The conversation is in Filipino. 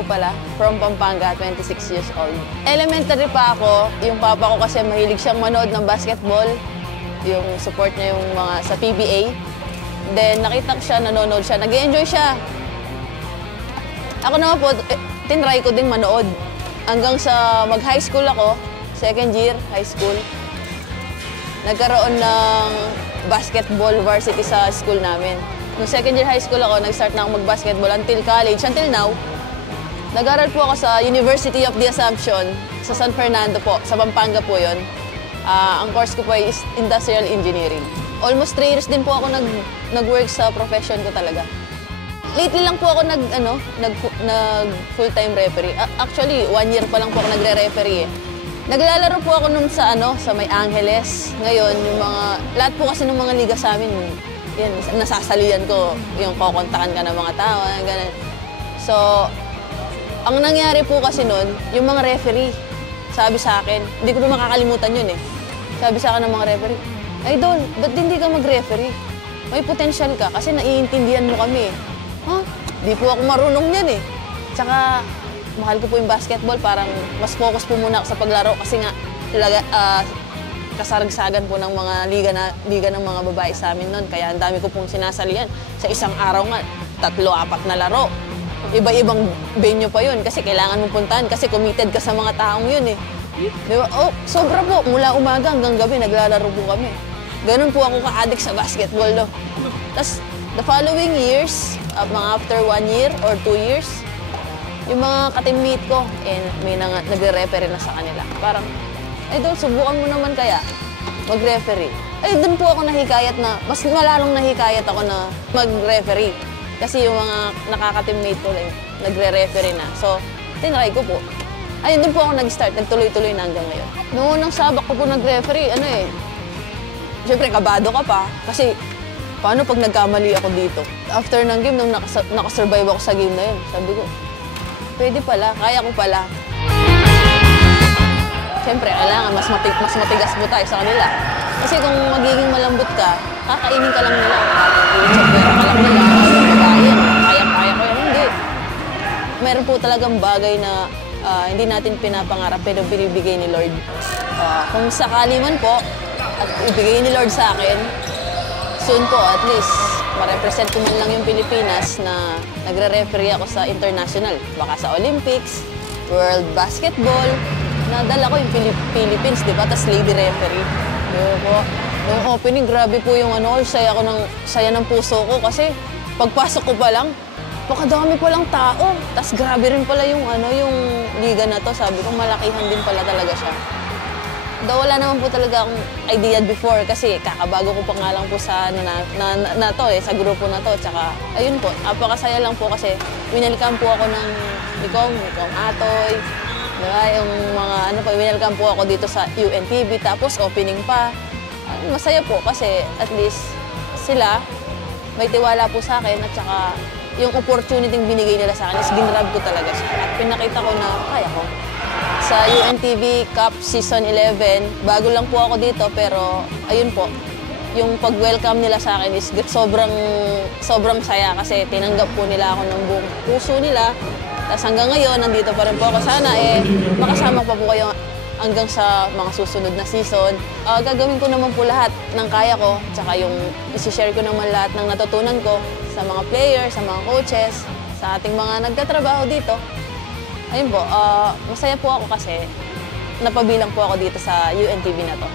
po pala, from Pampanga, 26 years old. Elementary pa ako, yung papa ko kasi mahilig siyang manood ng basketball. Yung support niya yung mga sa PBA. Then nakita ko siya, nanonood siya, nag-enjoy siya. Ako naman po, tinry ko din manood. Hanggang sa mag-high school ako, second year, high school. Nagkaroon ng basketball varsity sa school namin. Noong second year high school ako, nag-start na ako mag-basketball until college. Until now, nag-aral po ako sa University of the Assumption sa San Fernando po, sa Pampanga po yun. Ang course ko po ay Industrial Engineering. Almost 3 years din po ako nag-work sa profession ko talaga. Lately lang po ako nag full-time referee. Actually, 1 year pa lang po ako nagre-referee eh. Naglalaro po ako nun sa May Angeles. Ngayon, yung lahat po kasi ng mga liga sa amin, yan, nasasalian ko, yung kukontakan ka ng mga tao, ganun. So, ang nangyari po kasi nun, yung mga referee, sabi sa akin, hindi ko na makakalimutan yun eh. Sabi sa akin ng mga referee, "Idol, ba't hindi ka mag-referee? May potential ka kasi naiintindihan mo kami eh." Huh? Di po ako marunong yan eh. Tsaka, mahal ko po yung basketball, parang mas focus po muna ako sa paglaro kasi nga kasaragsagan po ng mga liga ng mga babae sa amin noon. Kaya ang dami ko pong sinasalihan. Sa isang araw nga, 3-4 na laro. Iba-ibang venue pa yun kasi kailangan mong puntahan kasi committed ka sa mga taong yun eh. Diba? Oh, sobra po. Mula umaga hanggang gabi, naglalaro po kami. Ganun po ako ka-addict sa basketball. No? Tapos, the following years, mga after 1 year or 2 years, yung mga ka-teammate ko, may nagre-referee na sa kanila. Parang, "Idol, subukan mo naman kaya mag-referee." Ay, doon po ako nahikayat na, mas malalong nahikayat ako na mag-referee. Kasi yung mga nakaka-teammate ko, nagre-referee na. So, tinry ko po. Ayun, doon po ako nag-start, nagtuloy-tuloy na hanggang ngayon. Noong unang sabak ko po nag-referee, siyempre kabado ka pa. Kasi, paano pag nagkamali ako dito? After ng game, nung nakasurvive ako sa game na yun, sabi ko, pwede pala, kaya ko pala. Siyempre, kailangan mas matigas mo tayo sa kanila. Kasi kung magiging malambot ka, kakainin ka lang nila. Pera ka lang nila, babae, kaya ko yan. Hindi. Meron po talagang bagay na hindi natin pinapangarap pero binibigay ni Lord. Kung sakali man po, at ibigay ni Lord sa akin, soon po at least, ma-represent ko man lang yung Pilipinas na nagre-referee ako sa international. Baka sa Olympics, World Basketball, nadala ko yung Philippines, di ba? Tapos lady referee. Noong opening, grabe po yung saya ng puso ko kasi pagpasok ko pa lang, pakadami pa lang tao. Tapos grabe rin pala yung liga na to. Sabi ko, malakihan din pala talaga siya. Though wala naman po talaga akong idea before kasi kakabago ko pa nga lang po sa sa grupo na to. Tsaka, ayun po, napakasaya lang po kasi winelcome po ako ng Nicom Atoy. Diba? Yung mga winelcome po ako dito sa UNTV, tapos opening pa. Masaya po kasi at least sila may tiwala po sa akin at saka yung opportunity binigay nila sa akin is ginrab ko talaga siya. At pinakita ko na kaya ko. Sa UNTV Cup Season 11, bago lang po ako dito pero ayun po, yung pag-welcome nila sa akin is sobrang saya kasi tinanggap po nila ako ng buong puso nila. Tapos hanggang ngayon, nandito pa rin po ako. Sana makasama pa po kayo hanggang sa mga susunod na season. Gagawin ko naman po lahat ng kaya ko, tsaka yung isi-share ko naman lahat ng natutunan ko sa mga players, sa mga coaches, sa ating mga nagtatrabaho dito. Ayun po, masaya po ako kasi napabilang po ako dito sa UNTV na to.